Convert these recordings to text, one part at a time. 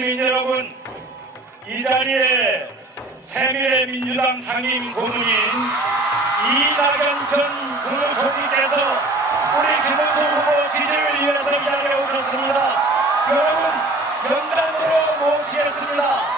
시민 여러분, 이 자리에 새미래민주당 상임 고문인 이낙연 전 국무총리께서 우리 김문수 후보 지지를 위해서 이 자리에 오셨습니다. 여러분, 연단으로 모시겠습니다.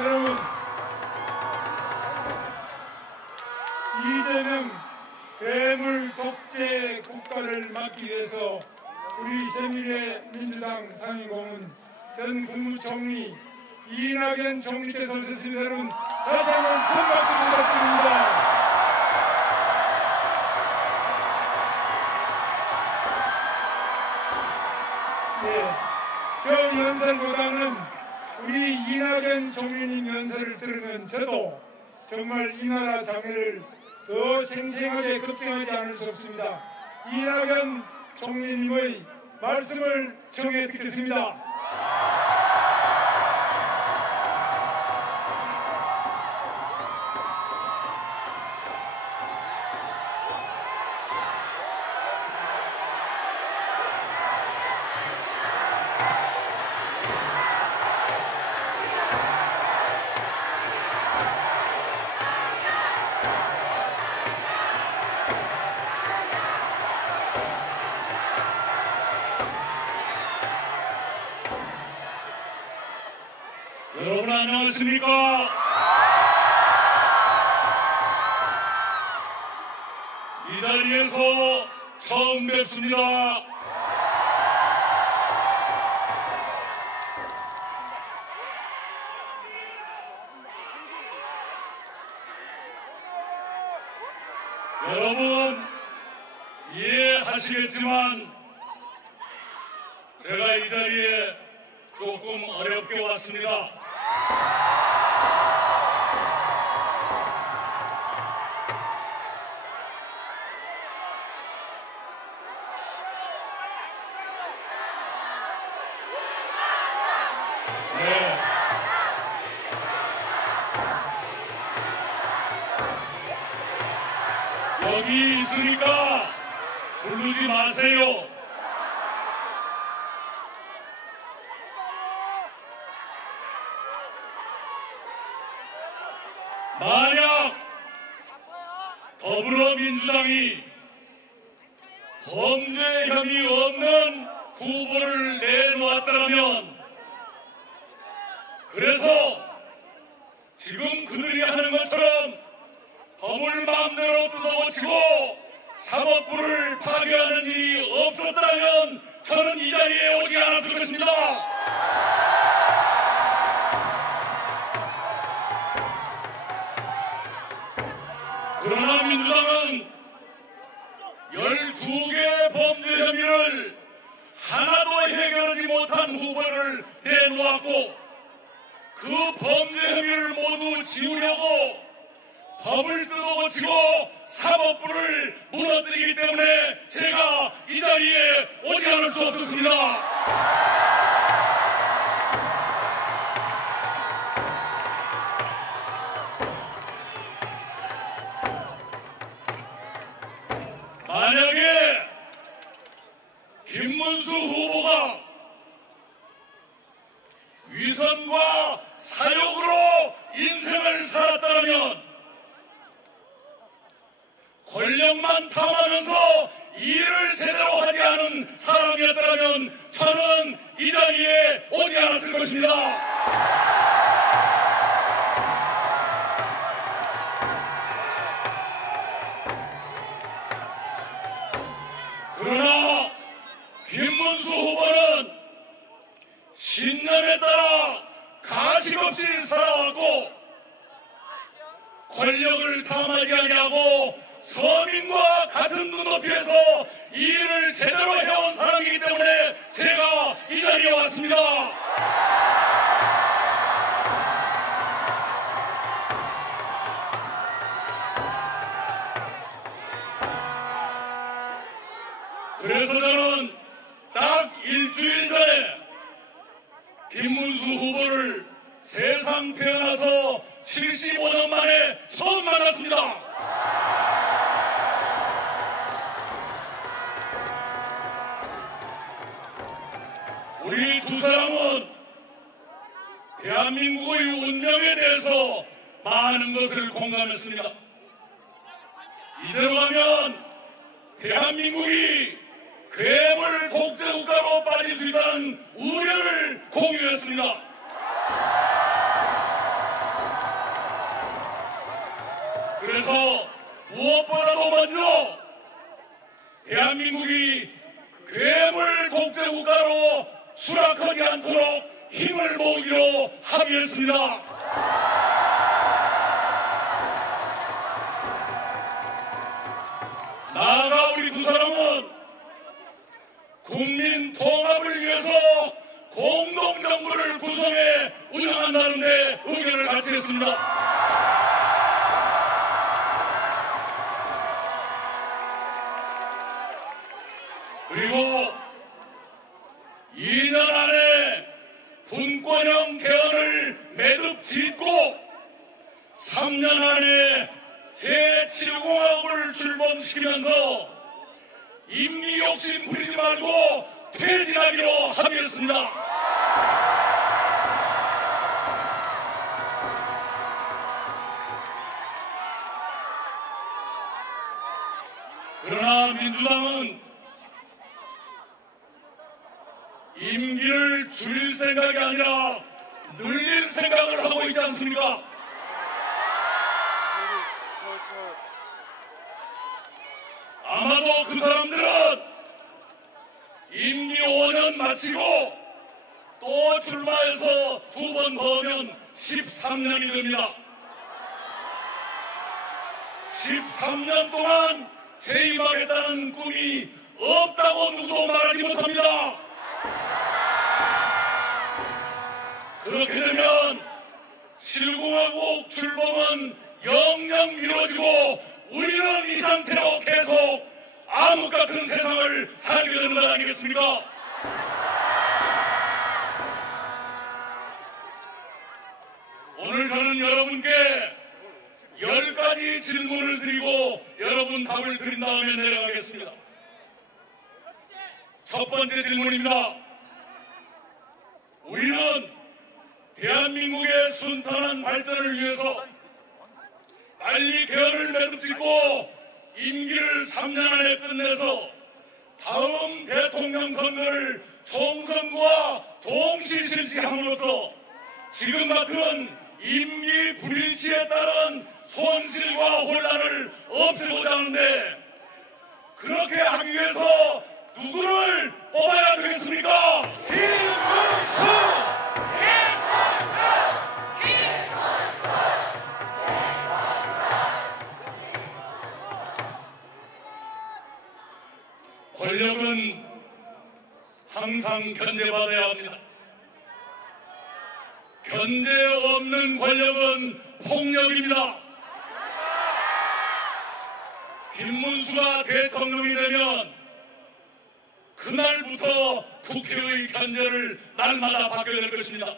여러분, 이재명 괴물 독재 국가를 막기 위해서 우리 새미래민주당 상임고문 전 국무총리 이낙연 총리께서 오셨습니다. 여러분, 다시 한번 큰 박수 부탁드립니다. 네, 저 연설보다는 우리 이낙연 총리님 연설을 들으면 저도 정말 이 나라 장애를 더 생생하게 걱정하지 않을 수 없습니다. 이낙연 총리님의 말씀을 청해 듣겠습니다. 여러분 안녕하십니까? 이 자리에서 처음 뵙습니다. 여러분 이해하시겠지만 제가 이 자리에 조금 어렵게 왔습니다. 네. 여기 있으니까 부르지 마세요. 만약 더불어민주당이 범죄 혐의 없는 후보를 내놓았다면, 그래서 지금 그들이 하는 것처럼 법을 마음대로 뜯어고치고 사법부를 파괴하는 일이 없었다면 저는 이 자리에 오지 않았을 것입니다. 그러나 민주당은 12개 범죄 혐의를 하나도 해결하지 못한 후보를 내놓았고, 그 범죄 혐의를 모두 지우려고 법을 뜯어고치고 사법부를 무너뜨리기 때문에 제가 이 자리에 오지 않을 수 없었습니다. 만약에 김문수 후보가 위선과 사욕으로 인생을 살았다면, 권력만 탐하면서 일을 제대로 하지 않은 사람이었다면 저는 이 자리에 오지 않았을 것입니다. 그러나 김문수 후보는 신념에 따라 가식 없이 살아왔고 권력을 탐하지 아니하고 서민과 같은 눈높이에서 일을 제대로 해온 사람이기 때문에 제가 이 자리에 왔습니다. 그래서 저는 딱 일주일 전에 김문수 후보를 세상 태어나서 75년 만에 처음 만났습니다. 우리 두 사람은 대한민국의 운명에 대해서 많은 것을 공감했습니다. 이대로 가면 대한민국이 괴물 독재국가로 빠질 수 있다는 우려를 공유했습니다. 그래서 무엇보다도 먼저 대한민국이 괴물 독재국가로 추락하지 않도록 힘을 모으기로 합의했습니다. 나아가 우리 두 사람은 국민 통합을 위해서 공동정부를 구성해 운영한다는 데 의견을 같이 했습니다. 그리고 2년 안에 분권형 개헌을 매듭 짓고 3년 안에 제7공화국을 출범시키면서 임기 욕심 부리지 말고 퇴진하기로 합의했습니다. 그러나 민주당은 임기를 줄일 생각이 아니라 늘릴 생각을 하고 있지 않습니까? 아마도 그 사람들은 임기 5년 마치고 또 출마해서 2번 더 하면 13년이 됩니다. 13년 동안 재임하겠다는 꿈이 없다고 누구도 말하지 못합니다. 그렇게 되면 7공화국 출범은 영영 미뤄지고 우리는 이 상태로 계속 암흑 같은 세상을 살게 되는 것 아니겠습니까? 오늘 저는 여러분께 10가지 질문을 드리고 여러분 답을 드린 다음에 내려가겠습니다. 첫 번째 질문입니다. 우리는 대한민국의 순탄한 발전을 위해서 빨리 개헌을 매듭짓고 임기를 3년 안에 끝내서 다음 대통령 선거를 총선과 동시 실시함으로써 지금 같은 임기 불일치에 따른 손실과 혼란을 없애고자 하는데 그렇게 하기 위해서 누구를 뽑아야 되겠습니까? 김문수! 권력은 항상 견제받아야 합니다. 견제 없는 권력은 폭력입니다. 김문수가 대통령이 되면 그날부터 국회의 견제를 날마다 받게 될 것입니다.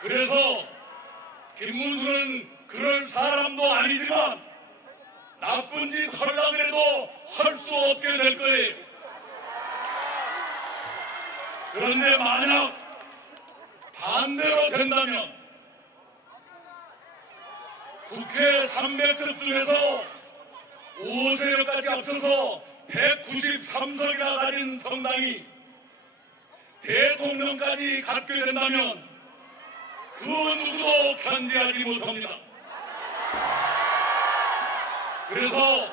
그래서 김문수는 그럴 사람도 아니지만 나쁜 짓 하려고 해도 할 수 없게 될 거예요. 그런데 만약 반대로 된다면 국회 300석 중에서 5세력까지 합쳐서 193석이나 가진 정당이 대통령까지 갖게 된다면 그 누구도 견제하지 못합니다. 그래서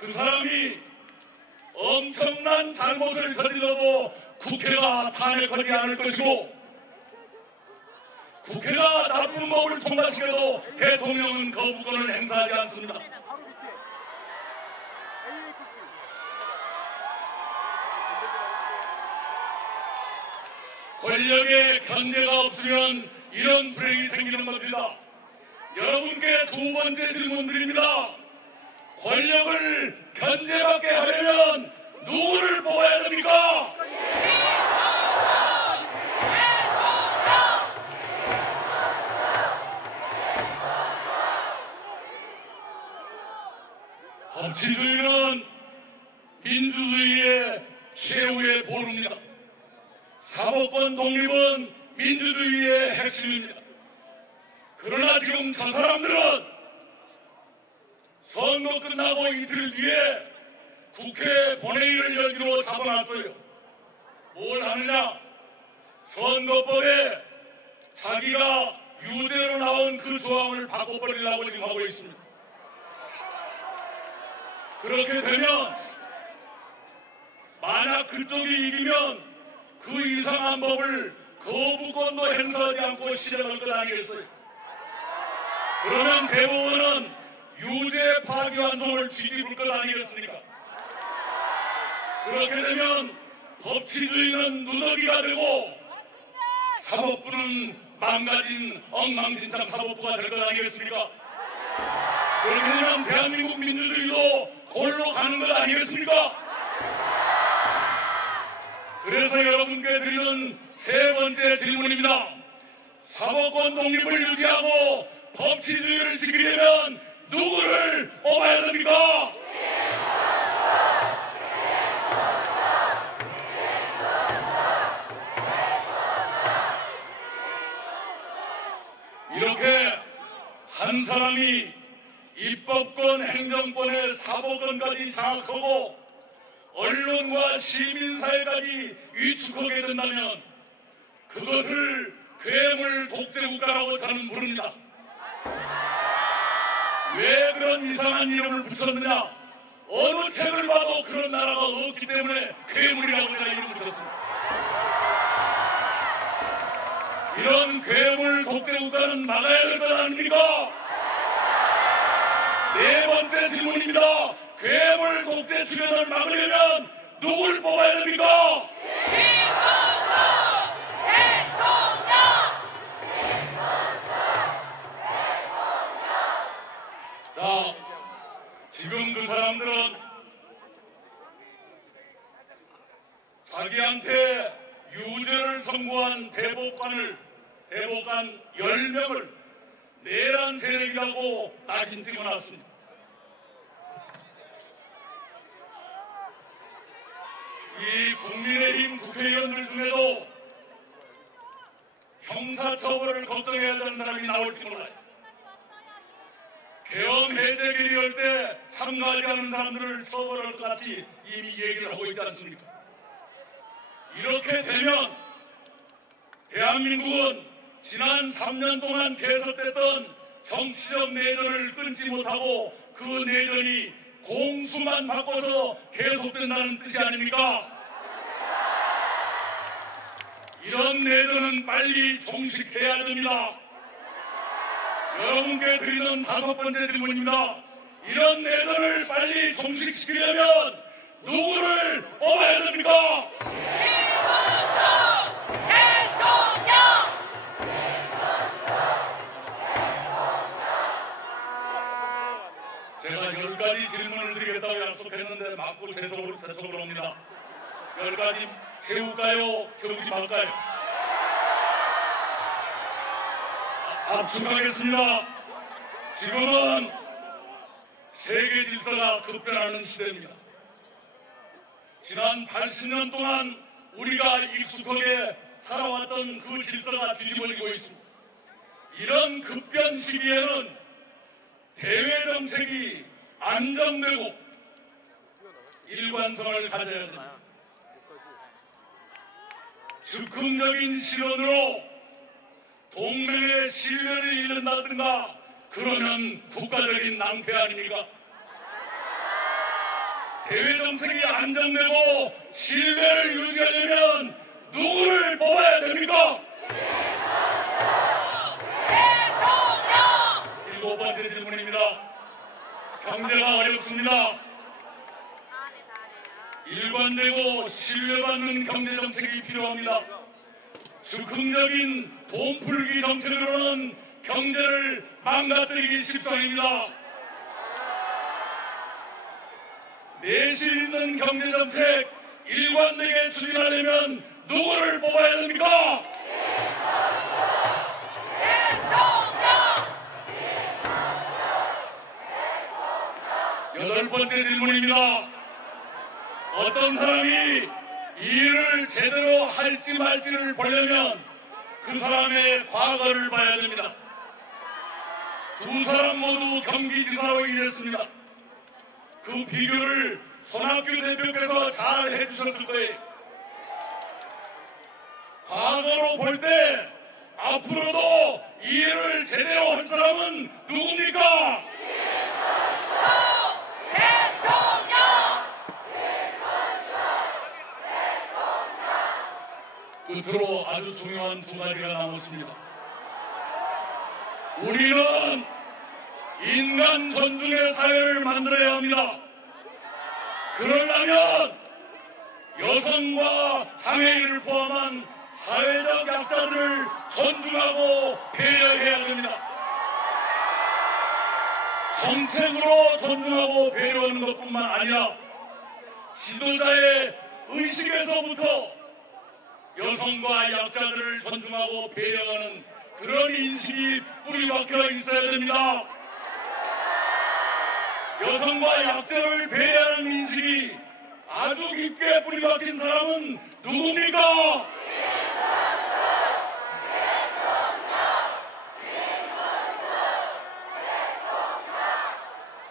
그 사람이 엄청난 잘못을 저질러도 국회가 탄핵하지 않을 것이고, 국회가 나쁜 법을 통과시켜도 대통령은 거부권을 행사하지 않습니다. 권력의 견제가 없으면 이런 불행이 생기는 겁니다. 여러분께 두 번째 질문 드립니다. 권력을 견제받게 하려면 누구를 뽑아야 됩니까? 법치주의는 민주주의의 최후의 보루입니다. 사법권 독립은 민주주의의 핵심입니다. 그러나 지금 저 사람들은 선거 끝나고 이틀 뒤에 국회 본회의를 열기로 잡아놨어요. 뭘 하느냐? 선거법에 자기가 유죄로 나온 그 조항을 바꿔버리려고 지금 하고 있습니다. 그렇게 되면 만약 그쪽이 이기면 그 이상한 법을 거부권도 행사하지 않고 실행할 것 아니겠어요? 그러면 대법원은 유죄 파기환송을 뒤집을 것 아니겠습니까? 그렇게 되면 법치주의는 누더기가 되고 사법부는 망가진 엉망진창 사법부가 될 것 아니겠습니까? 그렇게 되면 대한민국 민주주의도 골로 가는 것 아니겠습니까? 그래서 여러분께 드리는 세 번째 질문입니다. 사법권 독립을 유지하고 법치주의를 지키려면 누구를 뽑아야 됩니까? 이렇게 한 사람이 입법권, 행정권의 사법권까지 장악하고 언론과 시민사회까지 위축하게 된다면 그것을 괴물 독재국가라고 저는 부릅니다. 왜 그런 이상한 이름을 붙였느냐? 어느 책을 봐도 그런 나라가 없기 때문에 괴물이라고 제가 이름을 붙였습니다. 이런 괴물 독재국가는 막아야 될 것 아닙니까? 네 번째 질문입니다. 괴물 독재 출현을 막으려면 누굴 뽑아야 됩니까? 김문수 대통령! 자, 지금 그 사람들은 자기한테 유죄를 선고한 대법관 10명을 내란 세력이라고 낙인 찍어놨습니다. 이 국민의힘 국회의원들 중에도 형사처벌을 걱정해야 되는 사람이 나올지 몰라요. 계엄 해제 결의할 때 참가하지 않은 사람들을 처벌할 것 같이 이미 얘기를 하고 있지 않습니까? 이렇게 되면 대한민국은 지난 3년 동안 계속됐던 정치적 내전을 끊지 못하고 그 내전이 공수만 바꿔서 계속된다는 뜻이 아닙니까? 이런 내전은 빨리 종식해야 됩니다. 여러분께 드리는 5번째 질문입니다. 이런 내전을 빨리 종식시키려면 누구를 뽑아야 됩니까? 김문수 대통령! 제가 10가지 질문을 드리겠다고 약속했는데 맞고 제 쪽으로 옵니다. 10가지 채울까요? 채우지 말까요? 압축하겠습니다. 지금은 세계 질서가 급변하는 시대입니다. 지난 80년 동안 우리가 익숙하게 살아왔던 그 질서가 뒤집어지고 있습니다. 이런 급변 시기에는 대외 정책이 안정되고 일관성을 가져야 됩니다. 즉흥적인 실언으로 동맹의 신뢰를 잃는다든가 그러면 국가적인 낭패 아닙니까? 대외 정책이 안정되고 신뢰를 유지하려면 누구를 뽑아야 됩니까? 대통령! 7번째 질문입니다. 경제가 어렵습니다. 일관되고 신뢰받는 경제정책이 필요합니다. 즉흥적인 돈풀기 정책으로는 경제를 망가뜨리기 십상입니다. 내실 있는 경제정책 일관되게 추진하려면 누구를 뽑아야 됩니까? 대통령! 8번째 질문입니다. 어떤 사람이 일을 제대로 할지 말지를 보려면 그 사람의 과거를 봐야 됩니다. 두 사람 모두 경기지사로 일했습니다. 그 비교를 손학규 대표께서 잘 해주셨을 거예요. 과거로 볼 때 앞으로도 일을 제대로 할 사람은 누굽니까? 대통령! 끝으로 아주 중요한 두 가지가 남았습니다. 우리는 인간 존중의 사회를 만들어야 합니다. 그러려면 여성과 장애인을 포함한 사회적 약자들을 존중하고 배려해야 됩니다. 정책으로 존중하고 배려하는 것뿐만 아니라 지도자의 의식에서부터 여성과 약자들을 존중하고 배려하는 그런 인식이 뿌리박혀 있어야 됩니다. 여성과 약자를 배려하는 인식이 아주 깊게 뿌리박힌 사람은 누굽니까?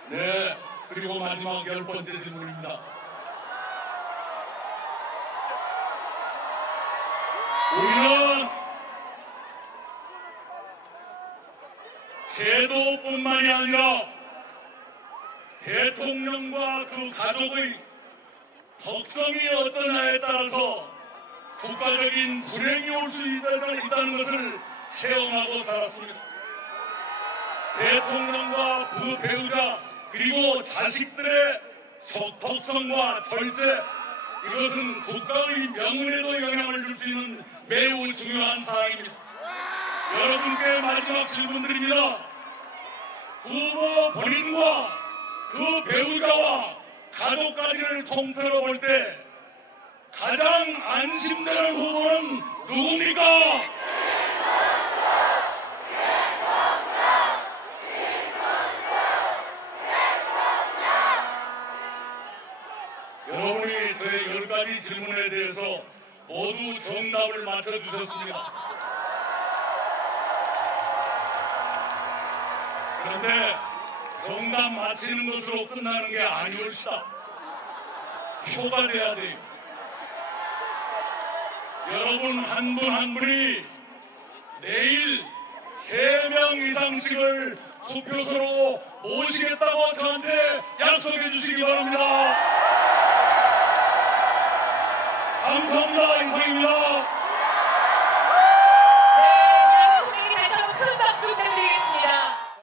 네, 그리고 마지막 10번째 질문입니다. 우리는 제도뿐만이 아니라 대통령과 그 가족의 덕성이 어떠냐에 따라서 국가적인 불행이 올 수 있다는 것을 체험하고 살았습니다. 대통령과 그 배우자 그리고 자식들의 덕성과 절제, 이것은 국가의 명운에도 영향을 줄 수 있는 매우 중요한 사항입니다. 여러분께 마지막 질문드립니다. 후보 본인과 그 배우자와 가족까지를 통틀어 볼 때 가장 안심되는 후보는 누굽니까? 여러분이 저의 10가지 질문에 대해서 모두 정답을 맞춰주셨습니다. 그런데 정답 맞히는 것으로 끝나는 게 아니올시다. 표가 돼야 돼요. 여러분 한 분 한 분이 내일 3명 이상씩을 투표소로 모시겠다고 저한테 약속해 주시기 바랍니다. 감사합니다. 이상입니다.